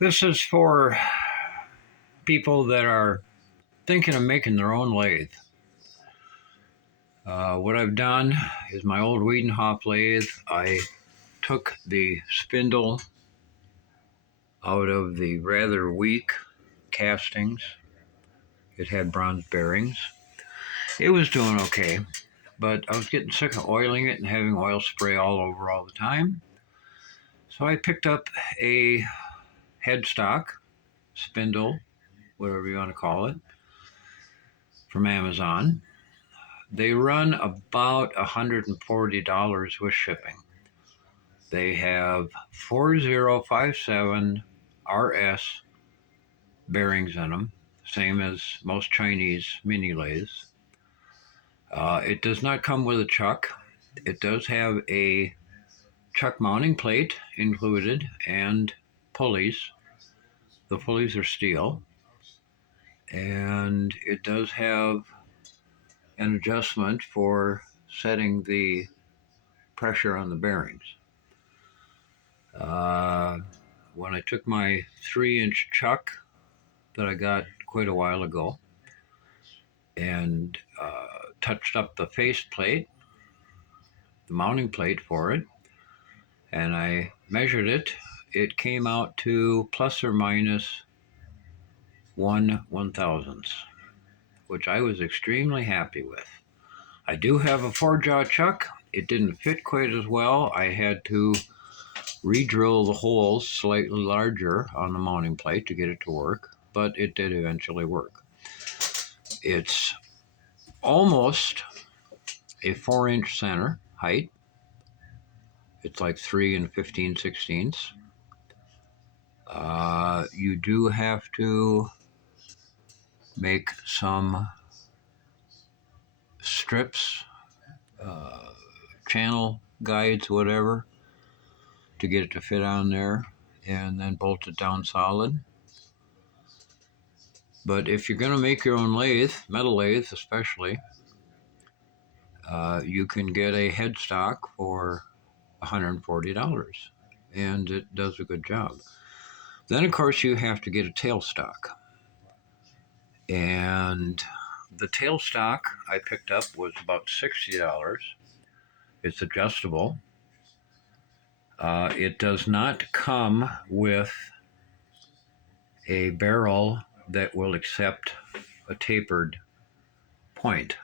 This is for people that are thinking of making their own lathe. What I've done is my old Wiedenhoff lathe. I took the spindle out of the rather weak castings. It had bronze bearings. It was doing okay, but I was getting sick of oiling it and having oil spray all over all the time. So I picked up a headstock, spindle, whatever you want to call it, from Amazon. They run about $140 with shipping. They have 4057 RS bearings in them, same as most Chinese mini lathes. It does not come with a chuck. It does have a chuck mounting plate included and pulleys. The pulleys are steel. And it does have an adjustment for setting the pressure on the bearings. When I took my 3-inch chuck that I got quite a while ago and touched up the face plate, the mounting plate for it, and I measured it, it came out to plus or minus 1/1000th, which I was extremely happy with. I do have a 4-jaw chuck. It didn't fit quite as well. I had to re-drill the holes slightly larger on the mounting plate to get it to work, but it did eventually work. It's almost a 4-inch center height. It's like 3 and 15/16. You do have to make some strips, channel guides, whatever, to get it to fit on there, and then bolt it down solid. But if you're going to make your own lathe, metal lathe especially, you can get a headstock for $140, and it does a good job. Then, of course, you have to get a tailstock. And the tailstock I picked up was about $60. It's adjustable. It does not come with a barrel that will accept a tapered point,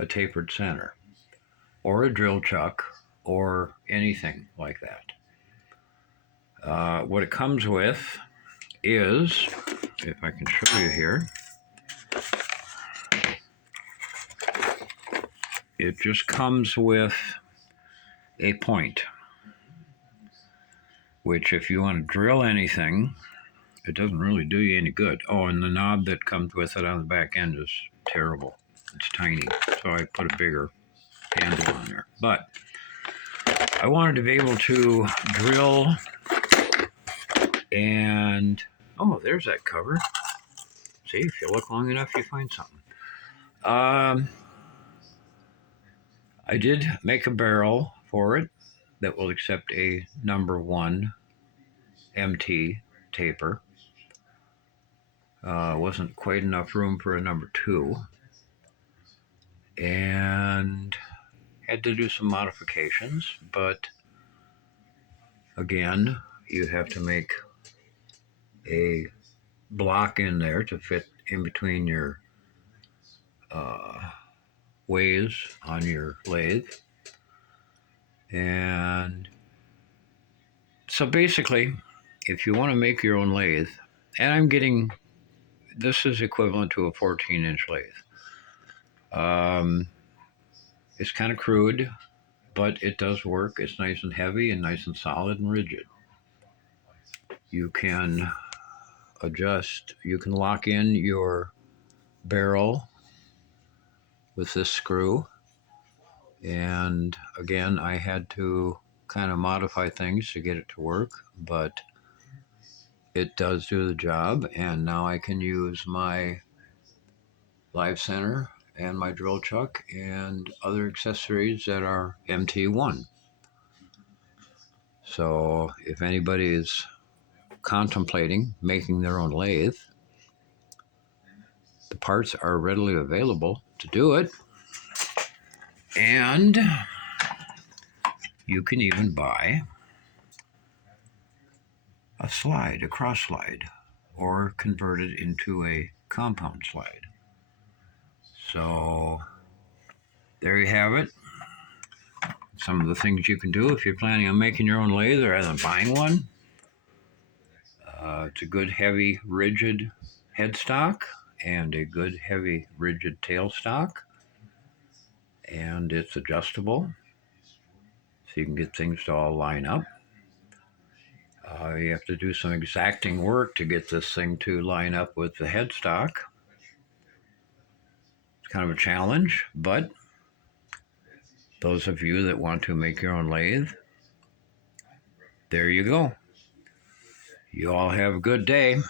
a tapered center, or a drill chuck, or anything like that. What it comes with is, if I can show you here, it just comes with a point, which if you want to drill anything, it doesn't really do you any good. Oh, and the knob that comes with it on the back end is terrible. It's tiny, so I put a bigger handle on there. But I wanted to be able to drill and, oh, there's that cover. See, if you look long enough, you find something. I did make a barrel for it that will accept a number 1 MT taper. Wasn't quite enough room for a number 2. And had to do some modifications, but again, you have to make a block in there to fit in between your ways on your lathe. And so basically, if you want to make your own lathe, and this is equivalent to a 14-inch lathe. It's kind of crude, but it does work. It's nice and heavy and nice and solid and rigid. You can adjust, you can lock in your barrel with this screw. And again, I had to kind of modify things to get it to work, but it does do the job. And now I can use my live center and my drill chuck and other accessories that are MT1. So if anybody is contemplating making their own lathe, the parts are readily available to do it. And you can even buy a slide, a cross slide, or convert it into a compound slide. So there you have it. Some of the things you can do if you're planning on making your own lathe rather than buying one. It's a good, heavy, rigid headstock and a good, heavy, rigid tailstock. And it's adjustable, so you can get things to all line up. You have to do some exacting work to get this thing to line up with the headstock. It's kind of a challenge, but those of you that want to make your own lathe, there you go. You all have a good day.